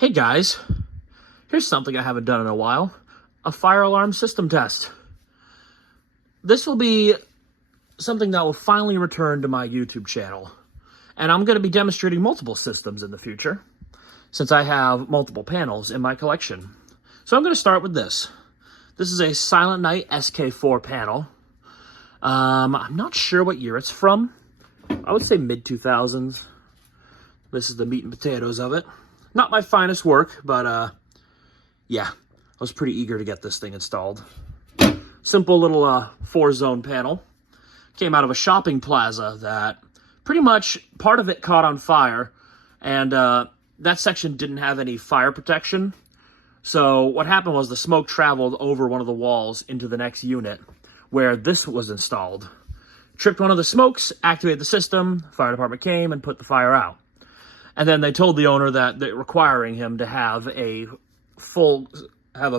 Hey guys, here's something I haven't done in a while. A fire alarm system test. This will be something that will finally return to my YouTube channel. And I'm going to be demonstrating multiple systems in the future, since I have multiple panels in my collection. So I'm going to start with this. This is a Silent Night SK4 panel. I'm not sure what year it's from. I would say mid-2000s. This is the meat and potatoes of it. Not my finest work, but yeah, I was pretty eager to get this thing installed. Simple little 4-zone panel. Came out of a shopping plaza that pretty much part of it caught on fire, and that section didn't have any fire protection. So what happened was the smoke traveled over one of the walls into the next unit where this was installed. Tripped one of the smokes, activated the system, fire department came and put the fire out. And then they told the owner that they're requiring him to have a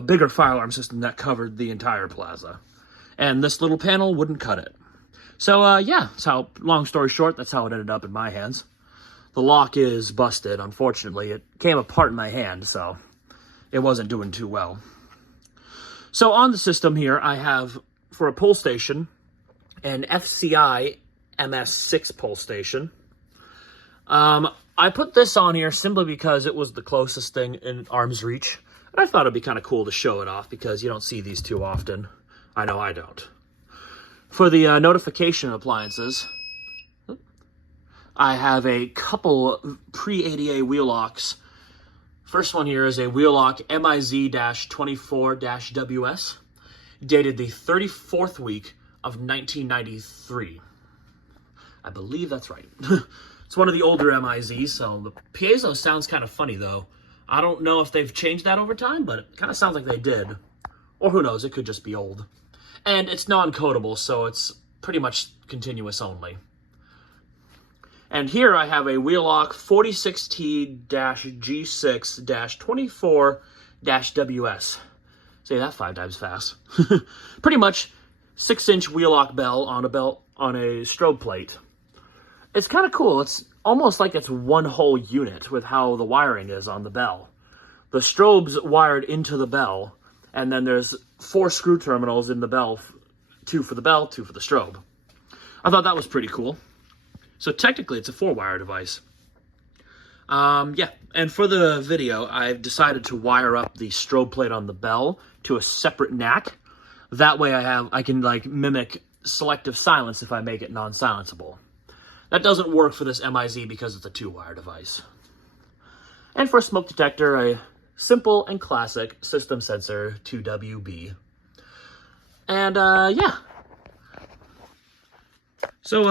bigger fire alarm system that covered the entire plaza. And this little panel wouldn't cut it. So, yeah, long story short, that's how it ended up in my hands. The lock is busted, unfortunately. It came apart in my hand, so it wasn't doing too well. So on the system here, I have, for a pull station, an FCI MS6 pull station. I put this on here simply because it was the closest thing in arm's reach. And I thought it'd be kind of cool to show it off because you don't see these too often. I know I don't. For the notification appliances, I have a couple Pre-ADA Wheelocks. First one here is a Wheelock MIZ-24-WS, dated the 34th week of 1993. I believe that's right. It's one of the older MIZs, so the piezo sounds kind of funny, though. I don't know if they've changed that over time, but it kind of sounds like they did. Or who knows, it could just be old. And it's non-codable, so it's pretty much continuous only. And here I have a Wheelock 46T-G6-24-WS. Say that 5 times fast. Pretty much 6-inch Wheelock bell on a strobe plate. It's kind of cool. It's almost like it's one whole unit with how the wiring is on the bell. The strobes wired into the bell, and then there's 4 screw terminals in the bell, 2 for the bell, 2 for the strobe. I thought that was pretty cool. So technically it's a 4-wire device. Yeah, and for the video, I've decided to wire up the strobe plate on the bell to a separate NAC. That way I can like mimic selective silence if I make it non-silenceable. That doesn't work for this MIZ because it's a 2-wire device. And for a smoke detector, a simple and classic system sensor 2WB. And yeah. So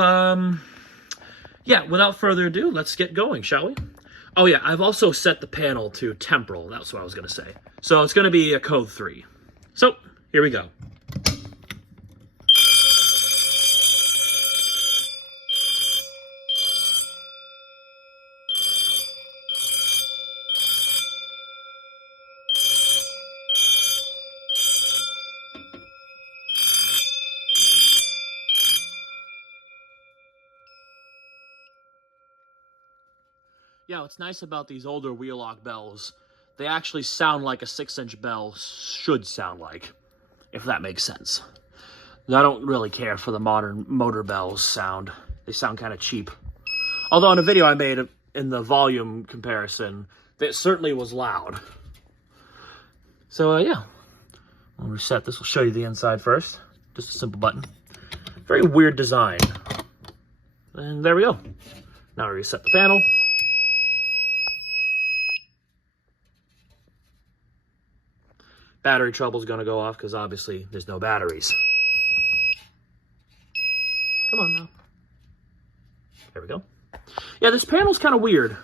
yeah, without further ado, let's get going, shall we? Oh yeah, I've also set the panel to temporal. That's what I was going to say. So it's going to be a code 3. So here we go. Yeah, what's nice about these older Wheelock bells, they actually sound like a 6-inch bell should sound like, if that makes sense. I don't really care for the modern motor bells sound. They sound kind of cheap. Although in a video I made in the volume comparison, it certainly was loud. So yeah, I'll reset this. We'll show you the inside first. Just a simple button. Very weird design. And there we go. Now I reset the panel. Battery trouble's gonna go off because obviously there's no batteries. Come on now. There we go. Yeah, this panel's kind of weird.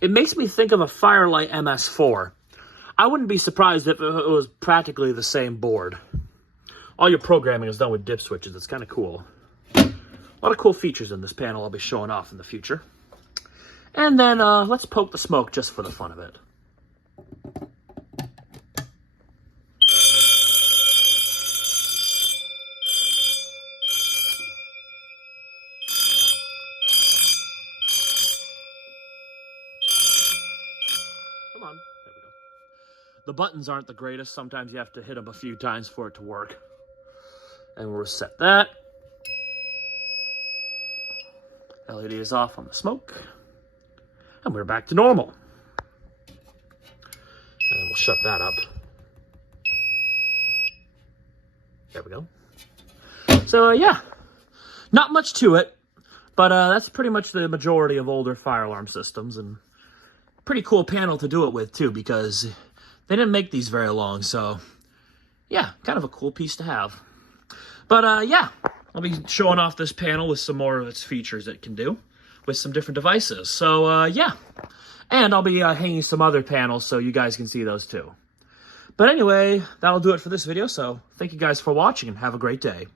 It makes me think of a Firelight MS4. I wouldn't be surprised if it was practically the same board. All your programming is done with dip switches. It's kind of cool. A lot of cool features in this panel I'll be showing off in the future. And then let's poke the smoke just for the fun of it. Come on. There we go. The buttons aren't the greatest. Sometimes you have to hit them a few times for it to work. And we'll reset that. LED is off on the smoke. And we're back to normal. And we'll shut that up. There we go. So, yeah. Not much to it. But that's pretty much the majority of older fire alarm systems. And pretty cool panel to do it with, too, because they didn't make these very long. So, yeah, kind of a cool piece to have. But, yeah, I'll be showing off this panel with some more of its features it can do with some different devices. So, yeah. And I'll be hanging some other panels so you guys can see those, too. But anyway, that'll do it for this video. So, thank you guys for watching and have a great day.